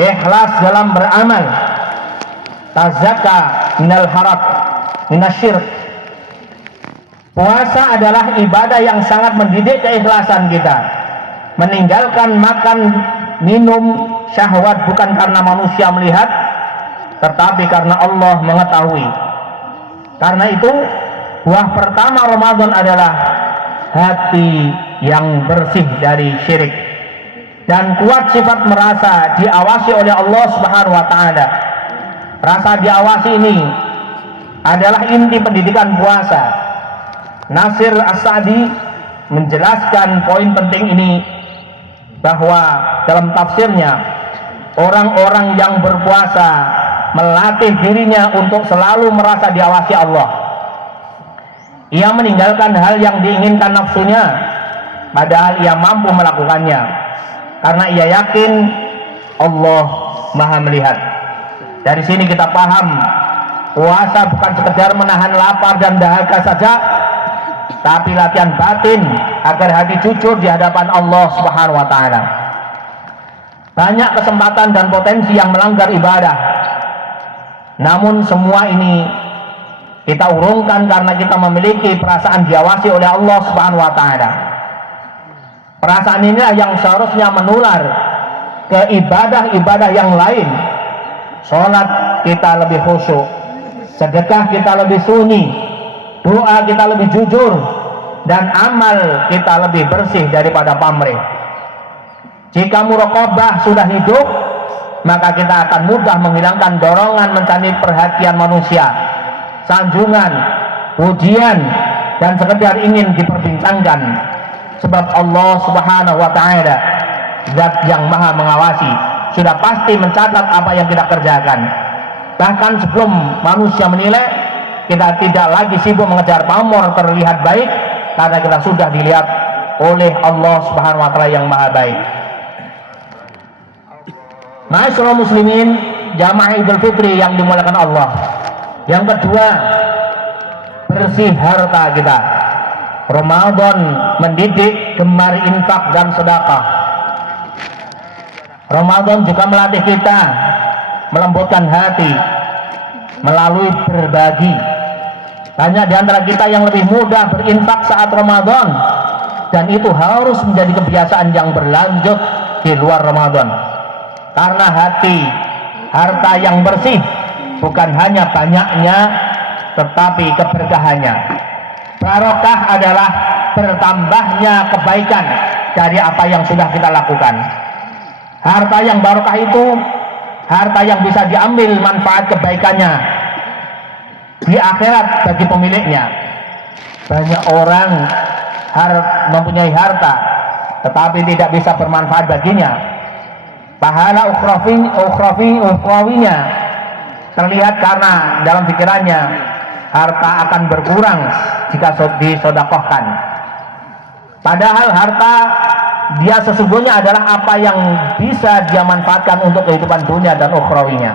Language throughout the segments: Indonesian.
ikhlas dalam beramal, tazakka minal harap minasyirk. Puasa adalah ibadah yang sangat mendidik keikhlasan kita, meninggalkan makan minum syahwat bukan karena manusia melihat, tetapi karena Allah mengetahui. Karena itu buah pertama Ramadan adalah hati yang bersih dari syirik dan kuat sifat merasa diawasi oleh Allah Subhanahu wa taala. Rasa diawasi ini adalah inti pendidikan puasa. Nasir As-Sa'di menjelaskan poin penting ini bahwa dalam tafsirnya, orang-orang yang berpuasa melatih dirinya untuk selalu merasa diawasi Allah. Ia meninggalkan hal yang diinginkan nafsunya, padahal ia mampu melakukannya, karena ia yakin Allah Maha melihat. Dari sini kita paham, puasa bukan sekedar menahan lapar dan dahaga saja, tapi latihan batin agar hati jujur di hadapan Allah Subhanahu wa taala. Banyak kesempatan dan potensi yang melanggar ibadah, namun semua ini kita urungkan karena kita memiliki perasaan diawasi oleh Allah Subhanahu wa taala. Perasaan inilah yang seharusnya menular ke ibadah-ibadah yang lain. Salat kita lebih khusyuk, sedekah kita lebih sunyi, doa kita lebih jujur, dan amal kita lebih bersih daripada pamrih. Jika muraqabah sudah hidup, maka kita akan mudah menghilangkan dorongan mencari perhatian manusia, sanjungan, pujian, dan sekedar ingin diperbincangkan. Sebab Allah Subhanahu wa taala, Zat yang Maha mengawasi, sudah pasti mencatat apa yang kita kerjakan. Bahkan sebelum manusia menilai, kita tidak lagi sibuk mengejar pamor terlihat baik, karena kita sudah dilihat oleh Allah Subhanahu wa taala yang Maha baik. Ma'asyiral muslimin, jamaah Idul Fitri yang dimuliakan Allah. Yang kedua, bersih harta kita. Ramadan mendidik gemar infak dan sedekah. Ramadan juga melatih kita melembutkan hati melalui berbagi. Banyak di antara kita yang lebih mudah berinfak saat Ramadan, dan itu harus menjadi kebiasaan yang berlanjut di luar Ramadan. Karena harta yang bersih bukan hanya banyaknya, tetapi keberkahannya. Barokah adalah bertambahnya kebaikan dari apa yang sudah kita lakukan. Harta yang barokah itu harta yang bisa diambil manfaat kebaikannya di akhirat bagi pemiliknya. Banyak orang mempunyai harta tetapi tidak bisa bermanfaat baginya. Pahala ukhrawinya terlihat karena dalam pikirannya harta akan berkurang jika disedekahkan. Padahal harta dia sesungguhnya adalah apa yang bisa dia manfaatkan untuk kehidupan dunia dan ukhrawinya.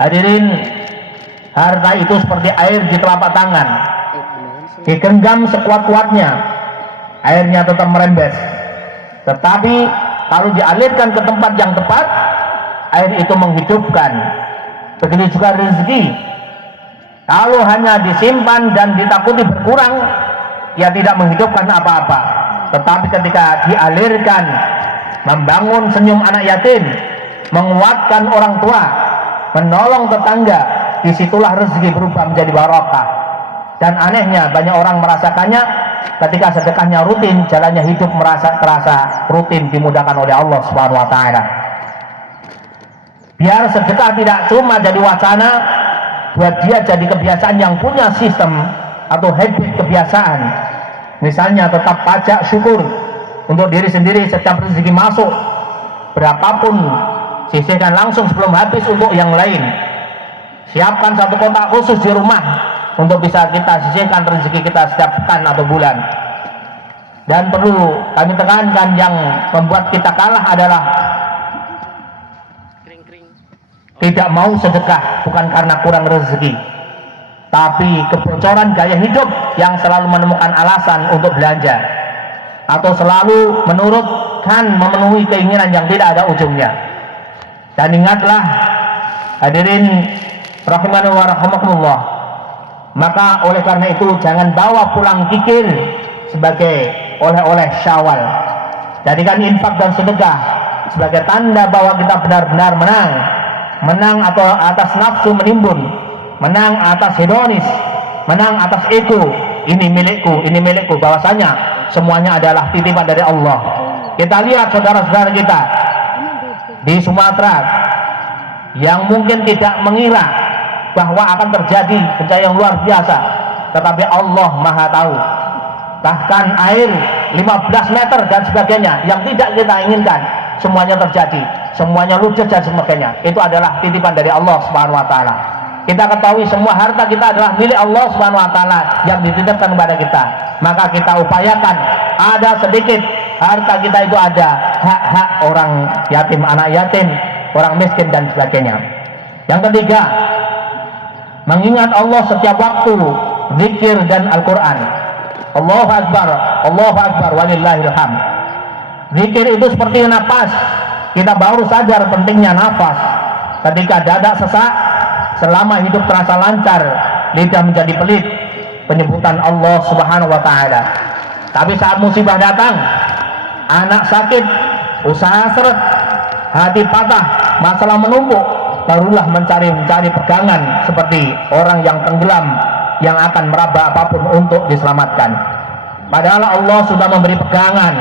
Hadirin, harta itu seperti air di telapak tangan, digenggam sekuat-kuatnya, airnya tetap merembes. Tetapi kalau dialirkan ke tempat yang tepat, air itu menghidupkan. Begitu juga rezeki. Kalau hanya disimpan dan ditakuti berkurang, ya tidak menghidupkan apa-apa. Tetapi ketika dialirkan, membangun senyum anak yatim, menguatkan orang tua, menolong tetangga, disitulah rezeki berubah menjadi barokah. Dan anehnya banyak orang merasakannya ketika sedekahnya rutin, jalannya hidup terasa rutin, dimudahkan oleh Allah Subhanahu wa taala. Biar sedekah tidak cuma jadi wacana, buat dia jadi kebiasaan yang punya sistem atau habit kebiasaan. Misalnya tetap pajak syukur untuk diri sendiri setiap rezeki masuk, berapapun sisihkan langsung sebelum habis untuk yang lain. Siapkan satu kotak khusus di rumah untuk bisa kita sisihkan rezeki kita setiap pekan atau bulan. Dan perlu kami tekankan, yang membuat kita kalah adalah tidak mau sedekah bukan karena kurang rezeki, tapi kebocoran gaya hidup yang selalu menemukan alasan untuk belanja, atau selalu menurut teruskan memenuhi keinginan yang tidak ada ujungnya. Dan ingatlah hadirin rahimani wa rahimakumullah, maka oleh karena itu jangan bawa pulang kikir sebagai oleh-oleh Syawal. Jadikan infak dan sedekah sebagai tanda bahwa kita benar-benar menang atau atas nafsu menimbun, menang atas hedonis, menang atas ego. Ini milikku, bahwasanya semuanya adalah titipan dari Allah. Kita lihat saudara-saudara kita di Sumatera yang mungkin tidak mengira bahwa akan terjadi bencana yang luar biasa, tetapi Allah Maha tahu. Bahkan air 15 meter dan sebagainya yang tidak kita inginkan semuanya terjadi, semuanya ludes dan sebagainya. Itu adalah titipan dari Allah Subhanahu wa taala. Kita ketahui semua harta kita adalah milik Allah Subhanahu wa taala yang dititipkan kepada kita. Maka kita upayakan ada sedikit harta kita itu ada hak-hak orang yatim, anak yatim, orang miskin dan sebagainya. Yang ketiga, mengingat Allah setiap waktu, zikir dan Al-Quran. Allahu Akbar, walillahil hamd. Zikir itu seperti nafas. Kita baru sadar pentingnya nafas. Ketika dada sesak, selama hidup terasa lancar, lidah menjadi pelit, penyebutan Allah Subhanahu wa taala. Tapi saat musibah datang, anak sakit, usaha seret, hati patah, masalah menumpuk, barulah mencari pegangan seperti orang yang tenggelam yang akan meraba apapun untuk diselamatkan. Padahal Allah sudah memberi pegangan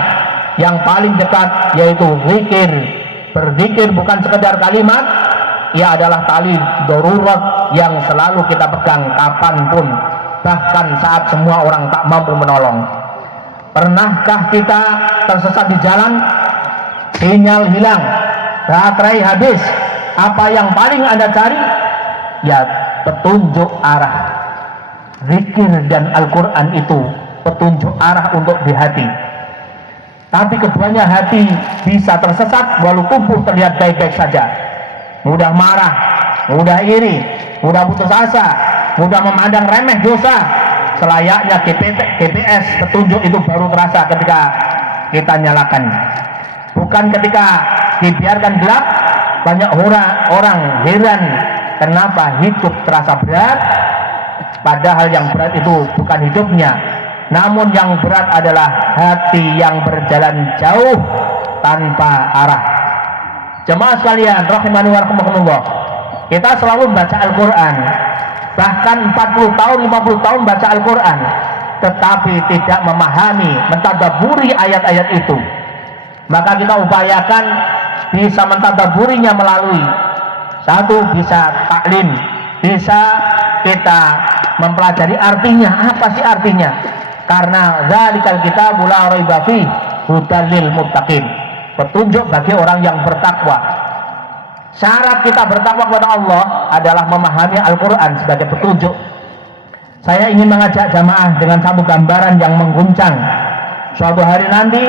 yang paling dekat, yaitu zikir. Berzikir bukan sekedar kalimat, ia adalah tali darurat yang selalu kita pegang kapanpun, bahkan saat semua orang tak mampu menolong. Pernahkah kita tersesat di jalan, sinyal hilang, baterai habis? Apa yang paling Anda cari? Ya, petunjuk arah. Zikir dan Al-Quran itu petunjuk arah untuk di hati. Tapi keduanya hati bisa tersesat walau tubuh terlihat baik-baik saja. Mudah marah, mudah iri, mudah putus asa, mudah memandang remeh dosa. Selayaknya GPS petunjuk itu baru terasa ketika kita nyalakan, bukan ketika dibiarkan gelap. Banyak orang heran kenapa hidup terasa berat, padahal yang berat itu bukan hidupnya, namun yang berat adalah hati yang berjalan jauh tanpa arah. Jemaah sekalian rahimani wa rahimakumullah, kita selalu baca Al-Quran, bahkan 40 tahun 50 tahun baca Al-Quran, tetapi tidak memahami, mentadabburi ayat-ayat itu. Maka kita upayakan bisa mentadabburinya melalui satu, bisa taklim, bisa kita mempelajari artinya. Apa sih artinya? Karena zalikal kitabul la raiba fihi hudal lil muttaqin, petunjuk bagi orang yang bertakwa. Syarat kita bertakwa kepada Allah adalah memahami Al-Quran sebagai petunjuk. Saya ingin mengajak jamaah dengan satu gambaran yang mengguncang. Suatu hari nanti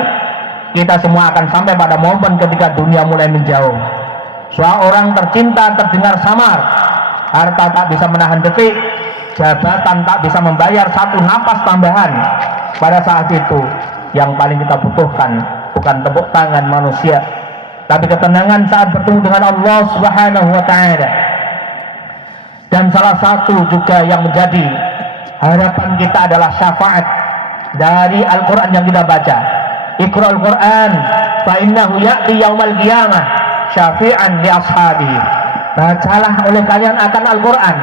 kita semua akan sampai pada momen ketika dunia mulai menjauh. Seorang tercinta terdengar samar, harta tak bisa menahan detik, jabatan tak bisa membayar satu napas tambahan. Pada saat itu yang paling kita butuhkan bukan tepuk tangan manusia, tapi ketenangan saat bertemu dengan Allah Subhanahu wa taala. Dan salah satu juga yang menjadi harapan kita adalah syafaat dari Al-Quran yang kita baca. Iqra'ul Quran fa innahu ya'ti yaumal qiyamah syafi'an li ashabihi. Bacalah oleh kalian akan Al-Quran,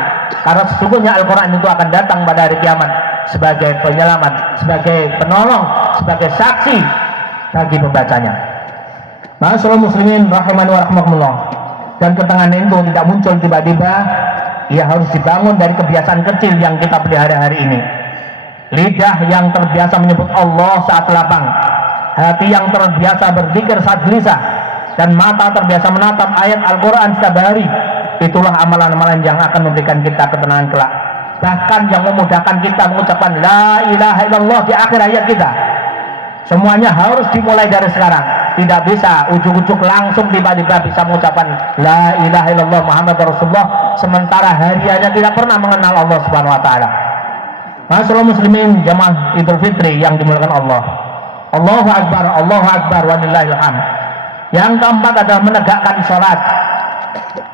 karena sesungguhnya Al-Quran itu akan datang pada hari kiamat sebagai penyelamat, sebagai penolong, sebagai saksi bagi pembacanya. Ma'asyiral muslimin rahimani wa rahimakumullah. Dan ketenangan itu tidak muncul tiba-tiba, ia harus dibangun dari kebiasaan kecil yang kita pelihara hari ini. Lidah yang terbiasa menyebut Allah saat lapang, hati yang terbiasa berzikir saat gelisah, dan mata terbiasa menatap ayat Al-Quran setiap hari. Itulah amalan-amalan yang akan memberikan kita ketenangan kelak. Bahkan yang memudahkan kita mengucapkan la ilaha illallah di akhir ayat kita. Semuanya harus dimulai dari sekarang. Tidak bisa ujuk-ujuk langsung tiba-tiba bisa mengucapkan la ilaha illallah Muhammad Rasulullah sementara hariannya tidak pernah mengenal Allah Subhanahu wa taala. Ma'asyiral muslimin jamaah Idul Fitri yang dimuliakan Allah. Allahu Akbar, walillahil hamd. Yang keempat adalah menegakkan sholat.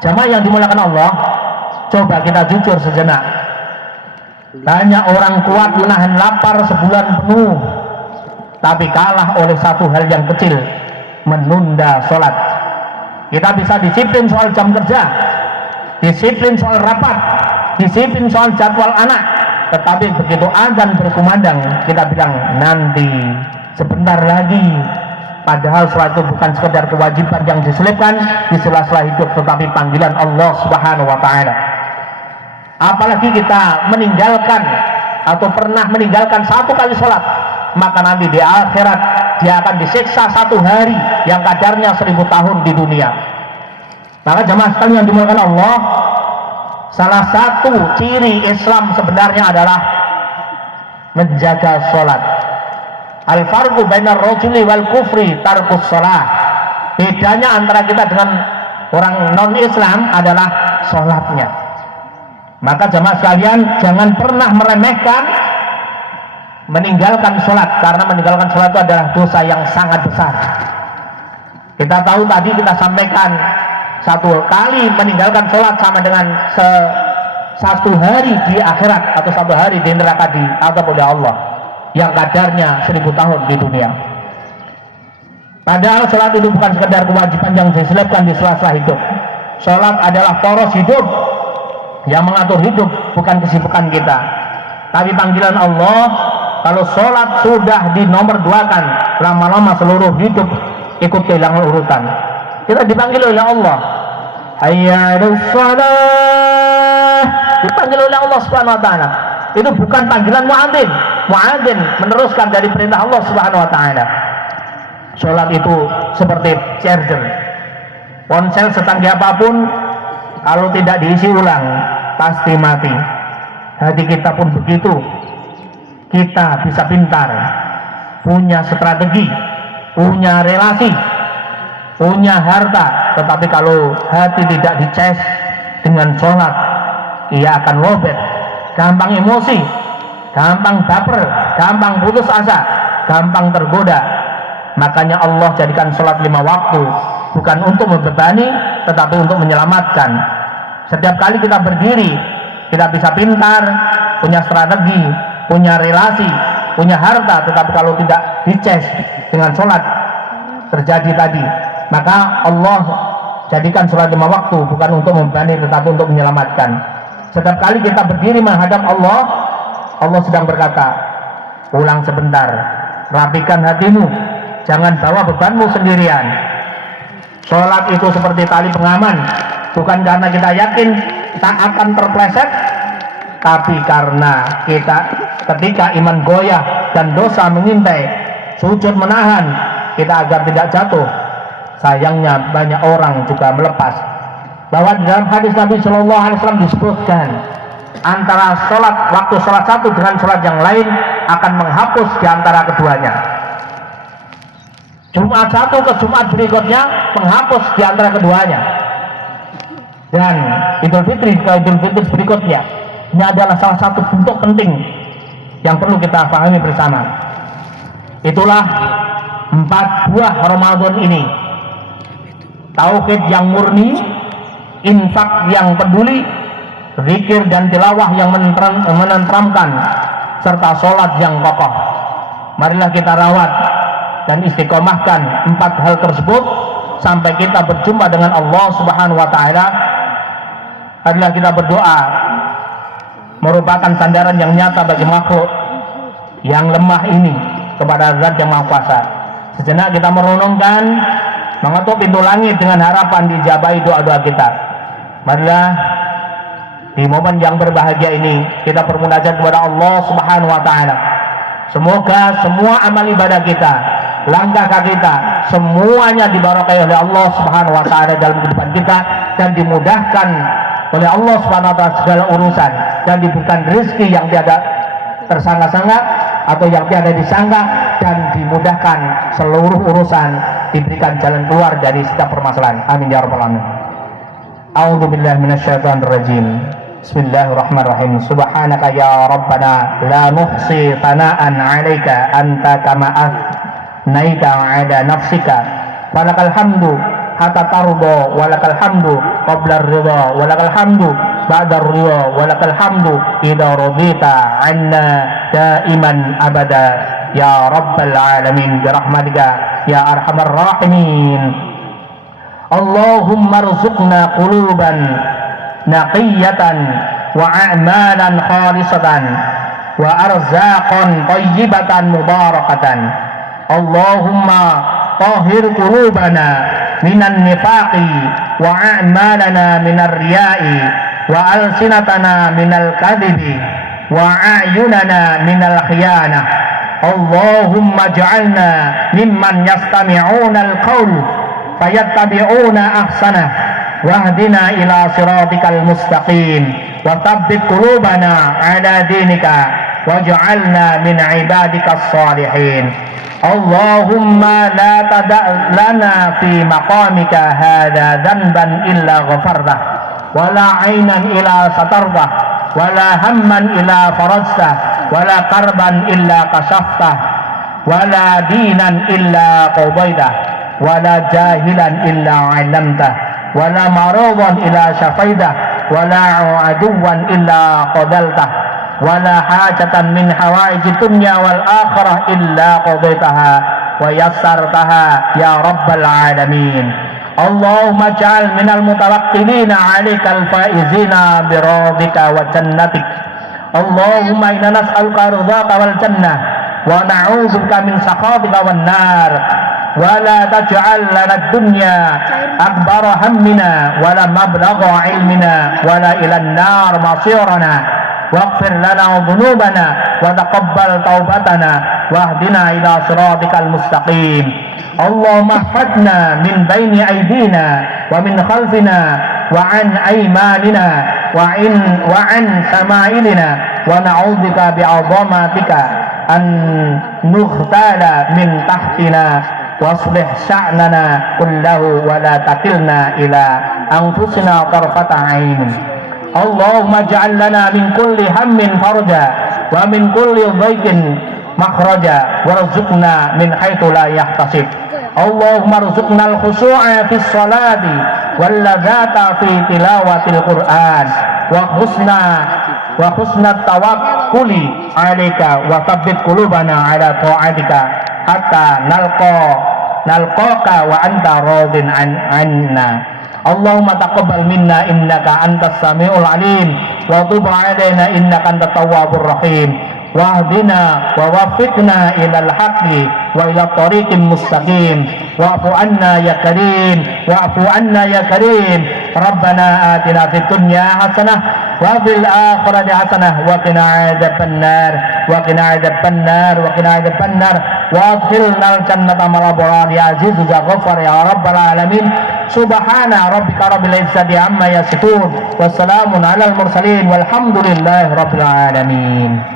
Jamaah yang dimuliakan Allah, coba kita jujur sejenak. Banyak orang kuat menahan lapar sebulan penuh, tapi kalah oleh satu hal yang kecil, menunda sholat. Kita bisa disiplin soal jam kerja, disiplin soal rapat, disiplin soal jadwal anak, tetapi begitu azan berkumandang kita bilang nanti, sebentar lagi. Padahal sholat itu bukan sekedar kewajiban yang diselipkan di sela-sela hidup, tetapi panggilan Allah Subhanahu wa Ta'ala. Apalagi kita meninggalkan atau pernah meninggalkan satu kali sholat, maka nanti di akhirat dia akan disiksa satu hari yang kadarnya 1000 tahun di dunia. Maka jemaah sekalian yang dimuliakan Allah, salah satu ciri Islam sebenarnya adalah menjaga sholat. Al-farqu bainar rajuli wal kufri tarkus sholat. Bedanya antara kita dengan orang non-Islam adalah sholatnya. Maka jemaah sekalian, jangan pernah meremehkan meninggalkan sholat, karena meninggalkan sholat itu adalah dosa yang sangat besar. Kita tahu tadi kita sampaikan, satu kali meninggalkan sholat sama dengan satu hari di akhirat atau satu hari di neraka di azab oleh Allah yang kadarnya 1000 tahun di dunia. Padahal sholat itu bukan sekedar kewajiban yang diselipkan di sela-sela hidup. Sholat adalah poros hidup yang mengatur hidup, bukan kesibukan kita. Tapi panggilan Allah, kalau sholat sudah dinomor duakan, lama-lama seluruh hidup ikut kehilangan urutan. Kita dipanggil oleh Allah, hayya 'alas shalah, dipanggil oleh Allah Subhanahu wa Ta'ala. Itu bukan panggilan muadzin. Muadzin meneruskan dari perintah Allah Subhanahu wa Ta'ala. Sholat itu seperti charger. Ponsel secanggih apapun, kalau tidak diisi ulang pasti mati. Hati kita pun begitu. Kita bisa pintar, punya strategi, punya relasi, punya harta, tetapi kalau hati tidak dicas dengan sholat, ia akan lobet, gampang emosi, gampang baper, gampang putus asa, gampang tergoda. Makanya Allah jadikan sholat 5 waktu bukan untuk membebani, tetapi untuk menyelamatkan. Setiap kali kita berdiri, kita bisa pintar, punya strategi, punya relasi, punya harta, tetapi kalau tidak dicas dengan sholat, terjadi tadi. Maka Allah jadikan sholat 5 waktu bukan untuk membebani, tetapi untuk menyelamatkan. Setiap kali kita berdiri menghadap Allah, Allah sedang berkata, pulang sebentar, rapikan hatimu, jangan bawa bebanmu sendirian. Sholat itu seperti tali pengaman, bukan karena kita yakin tak akan terpleset, tapi karena kita ketika iman goyah dan dosa mengintai, sujud menahan kita agar tidak jatuh. Sayangnya banyak orang juga melepas. Bahwa di dalam hadis Nabi Shallallahu Alaihi Wasallam disebutkan, antara sholat, waktu sholat satu dengan sholat yang lain akan menghapus di antara keduanya. Jumat satu ke Jumat berikutnya menghapus di antara keduanya. Dan Idul Fitri ke Idul Fitri berikutnya. Ini adalah salah satu bentuk penting yang perlu kita pahami bersama. Itulah 4 buah Ramadan ini. Tauhid yang murni, infak yang peduli, zikir dan tilawah yang menenteramkan, serta sholat yang kokoh. Marilah kita rawat dan istiqomahkan 4 hal tersebut sampai kita berjumpa dengan Allah Subhanahu wa Ta'ala. Marilah kita berdoa, merupakan sandaran yang nyata bagi makhluk yang lemah ini kepada Zat yang Maha Kuasa. Sejenak kita merenungkan, mengetuk pintu langit dengan harapan dijabahi doa-doa kita. Marilah di momen yang berbahagia ini kita bermunajat kepada Allah Subhanahu wa Ta'ala. Semoga semua amal ibadah kita, langkah kaki kita, semuanya diberkahi oleh Allah Subhanahu wa Ta'ala dalam kehidupan kita, dan dimudahkan oleh Allah Subhanahu wa Ta'ala segala urusan, dan diberikan rezeki yang tiada tersangka-sangka atau yang tiada disangka, dan dimudahkan seluruh urusan, diberikan jalan keluar dari setiap permasalahan. Amin ya rabbal alamin. A'udzubillahi minasyaitonir rajim. Bismillahirrahmanirrahim. Subhanaka ya Rabbana la nuhsi thana'an 'alaika anta kama naita ada nafsika walakal hamdu hatta tarda walakal hamdu qabla ridha walakal hamdu ba'da ridha walakal hamdu idza radita 'anna daiman abada ya rabbal alamin birahmatika ya arhamar rahimin. Allahumma rzuqna quluban naqiyatan wa a'malan khalisatan wa arzaqan thayyibatan mubarakatan. Allahumma tahhir qulubana minan nifaqi wa a'malana minar riya'i wa alsinatana minal kadhibi wa a'yunana minal khiyanah. Allahumma ij'alna mimman yastami'una al-qawl fayattabi'una ahsanah wahdina ila siratikal mustaqim wa tsabbit qulubana ala dinika waj'alna min ibadikas salihin. Allahumma la tada' lana fi maqamika hadha dhanban illa ghafartah wala 'ainan illa satartah wala hamman illa farajtah wala qarban illa kashaftah wala dinan illa qadaitah wala jahilan illa 'allamtah wala maradan illa syafaitah wala aduwan illa qadaltah wala hajatan min hawaijid dunya wal akhirah illa qadaitaha wa yassartaha ya rabbal alamin. Allahumma ij'al minal mutawakkilina 'alaikal faizina bi radika wa jannatik. Allahumma inna nas'aluka ridhaka wal jannah wa na'udzubika min sakhatika wan nar. ولا تجعل لنا الدنيا أكبر همنا ولا مبلغ علمنا ولا إلى النار مصيرنا واغفر لنا ذنوبنا وتقبل توبتنا واهدنا إلى صراطك المستقيم. اللهم احفظنا من بين أيدينا ومن خلفنا وعن أيماننا وعن شمائلنا ونعوذ بك بعظمتك أن نغتال من تحتنا waslih sya'nana kullahu wa la takilna ila anfusina tarfata ain. Allahumma ij'al lana min kulli hammin farja wa min kulli dhaiqin makhraja warzuqna min haitsu la yahtasib. Allahumma rzuqna al-khushu'a fi sholati wal ladzata fi tilawatil Qur'an wa husna tawakkuli 'alaika wa tsabbit qulubana 'ala ta'atika hatta nalqaka wa anta radin anna. Allahumma taqabbal minna innaka antas samiul alim wa tub alaina innaka antat tawwabur rahim wahdina wa waffiqna ilal haqqi wa ila tariqin mustaqim wa'fu anna ya karim wa'fu anna ya karim. Rabbana atina fid dunya hasanah wa fil akhirati hasanah wa qina adzabannar wa qina adzabannar wa qina adzabannar wa adkhilna al-jannata ma'al abrar ya aziz ya ghaffar ya rabbal alamin. Subhana rabbika rabbil izzati amma yasifun wa salamun alal mursalin walhamdulillahi rabbil alamin.